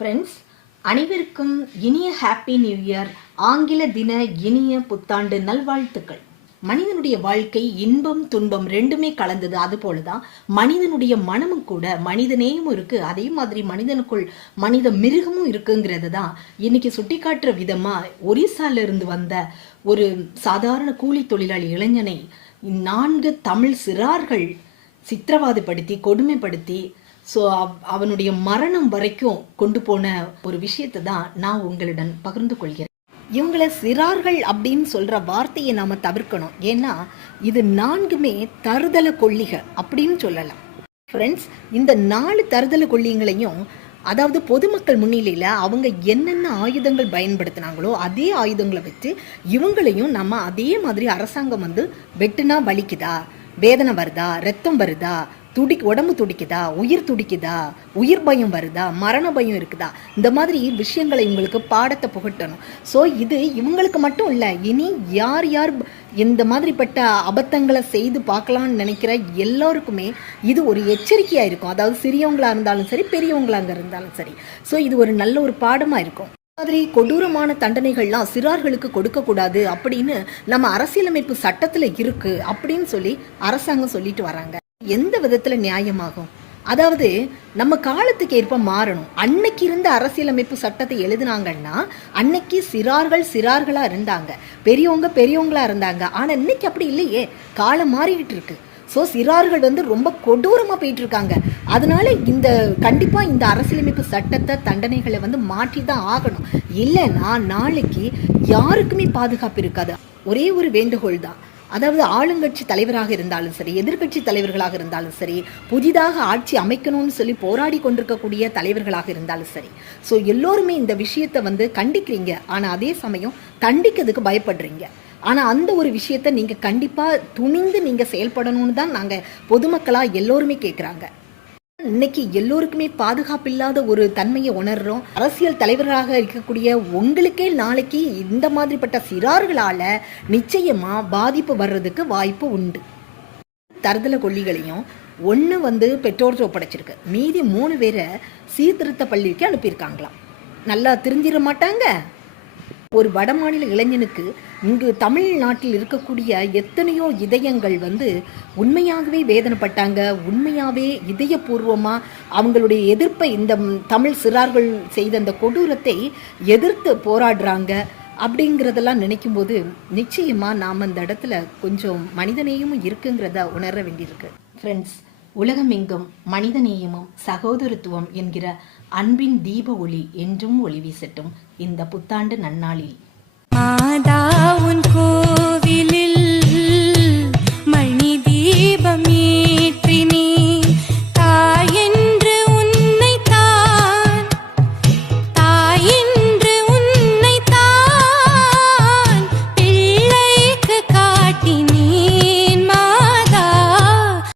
Friends, அனைவருக்கும் இனிய happy new year, ஆங்கில தின இனிய புத்தாண்டு நல்வாழ்த்துக்கள். மனிதனுடைய வாழ்க்கை இன்பம் துன்பம் ரெண்டுமே கலந்தது. அது போலதான் மனிதனுடைய மனமும் கூட மனிதனேயும் இருக்கு, அதே மாதிரி மனிதனுக்குள் மனித மிருகமும் இருக்குங்கிறது தான் இன்னைக்கு சுட்டி காட்டுற விதமா ஒரிசால இருந்து வந்த ஒரு சாதாரண கூலி தொழிலாளி இளைஞனை 4 தமிழ் சிறார்கள் சித்திரவாதப்படுத்தி கொடுமைப்படுத்தி அவனுடைய மரணம் வரைக்கும் கொண்டு போன ஒரு விஷயத்தை தான் நான் உங்களுடன் பகிர்ந்து கொள்கிறேன். இவங்களை சிறார்கள் அப்படின்னு சொல்ற வார்த்தையை நாம தவிர்க்கணும். ஏன்னா இது 4மே தருதல கொல்லிகள் அப்படின்னு சொல்லலாம். ஃப்ரெண்ட்ஸ், இந்த 4 தருதல கொல்லிங்களையும், அதாவது பொதுமக்கள் முன்னிலையில் அவங்க என்னென்ன ஆயுதங்கள் பயன்படுத்தினாங்களோ அதே ஆயுதங்களை வச்சு இவங்களையும் நம்ம அதே மாதிரி அரசாங்கம் வெட்டுனா வலிக்குதா, வேதனை வருதா, ரத்தம் வருதா, உடம்பு துடிக்குதா, உயிர் துடிக்குதா, உயிர் பயம் வருதா, மரண பயம் இருக்குதா, இந்த மாதிரி விஷயங்களை இவங்களுக்கு பாடத்தை புகட்டணும். ஸோ இது இவங்களுக்கு மட்டும் இல்லை, இனி யார் யார் இந்த மாதிரிப்பட்ட அபத்தங்களை செய்து பார்க்கலான்னு நினைக்கிற எல்லாருக்குமே இது ஒரு எச்சரிக்கையாக இருக்கும். அதாவது சிறியவங்களாக இருந்தாலும் சரி, பெரியவங்களாக இருந்தாலும் சரி. ஸோ இது ஒரு நல்ல ஒரு பாடமாக இருக்கும். மாதிரி கொடூரமான தண்டனைகள்லாம் சிறார்களுக்கு கொடுக்கக்கூடாது அப்படின்னு நம்ம அரசியலமைப்பு சட்டத்தில் இருக்கு அப்படின்னு சொல்லி அரசாங்கம் சொல்லிட்டு வராங்க. எந்த விதத்துல நியாயமாகும்? அதாவது நம்ம காலத்துக்கு ஏற்ப மாறணும். அன்னைக்கு இருந்த அரசியலமைப்பு சட்டத்தை எழுதினாங்கன்னா அன்னைக்கு சிறார்களா இருந்தாங்க, பெரியவங்க பெரியவங்களா இருந்தாங்க. ஆனா இன்னைக்கு அப்படி இல்லையே, காலம் மாறிக்கிட்டு இருக்கு. ஸோ சிறார்கள் ரொம்ப கொடூரமாக போயிட்டு இருக்காங்க. அதனால கண்டிப்பாக இந்த அரசியலமைப்பு சட்டத்தை தண்டனைகளை மாற்றி தான் ஆகணும். இல்லைன்னா நாளைக்கு யாருக்குமே பாதுகாப்பு இருக்காது. ஒரே ஒரு வேண்டுகோள் தான், அதாவது ஆளுங்கட்சி தலைவராக இருந்தாலும் சரி, எதிர்கட்சி தலைவர்களாக இருந்தாலும் சரி, புதிதாக ஆட்சி அமைக்கணும்னு சொல்லி போராடி கொண்டிருக்கக்கூடிய தலைவர்களாக இருந்தாலும் சரி, ஸோ எல்லோருமே இந்த விஷயத்தை கண்டிக்கிறீங்க. ஆனால் அதே சமயம் தண்டிக்கிறதுக்கு பயப்படுறீங்க. ஆனால் அந்த ஒரு விஷயத்த நீங்கள் கண்டிப்பாக துணிந்து நீங்கள் செயல்படணும்னு தான் நாங்கள் பொதுமக்களாக எல்லோருமே கேட்குறாங்க. இன்னைக்கு எல்லோருக்குமே பாதுகாப்பு இல்லாத ஒரு தன்மையை உணர்றோம். அரசியல் தலைவர்களாக இருக்கக்கூடிய உங்களுக்கே நாளைக்கு இந்த மாதிரிப்பட்ட சிறார்களால் நிச்சயமாக பாதிப்பு வர்றதுக்கு வாய்ப்பு உண்டு. தருதல கொல்லிகளையும் ஒன்று பெற்றோர் ஒப்படைச்சிருக்கு, மீதி 3 பேரை சீர்திருத்த பள்ளிக்கு அனுப்பியிருக்காங்களாம். நல்லா திருந்திட மாட்டாங்க. ஒரு வடமாநில இளைஞனுக்கு இங்கு தமிழ்நாட்டில் இருக்கக்கூடிய எத்தனையோ இதயங்கள் உண்மையாகவே வேதனைப்பட்டாங்க. உண்மையாகவே இதயபூர்வமாக அவங்களுடைய எதிர்ப்பை, இந்த தமிழ் சிறார்கள் செய்த அந்த கொடூரத்தை எதிர்த்து போராடுறாங்க. அப்படிங்கிறதெல்லாம் நினைக்கும் போது நிச்சயமாக நாம் அந்த இடத்துல கொஞ்சம் மனிதநேயமும் இருக்குங்கிறத உணர வேண்டியிருக்கு. ஃப்ரெண்ட்ஸ், உலகமெங்கும் மனிதநேயமும் சகோதரத்துவம் என்கிற அன்பின் தீப ஒளி என்றும் ஒளி வீசட்டும் இந்த புத்தாண்டு நன்னாளில்.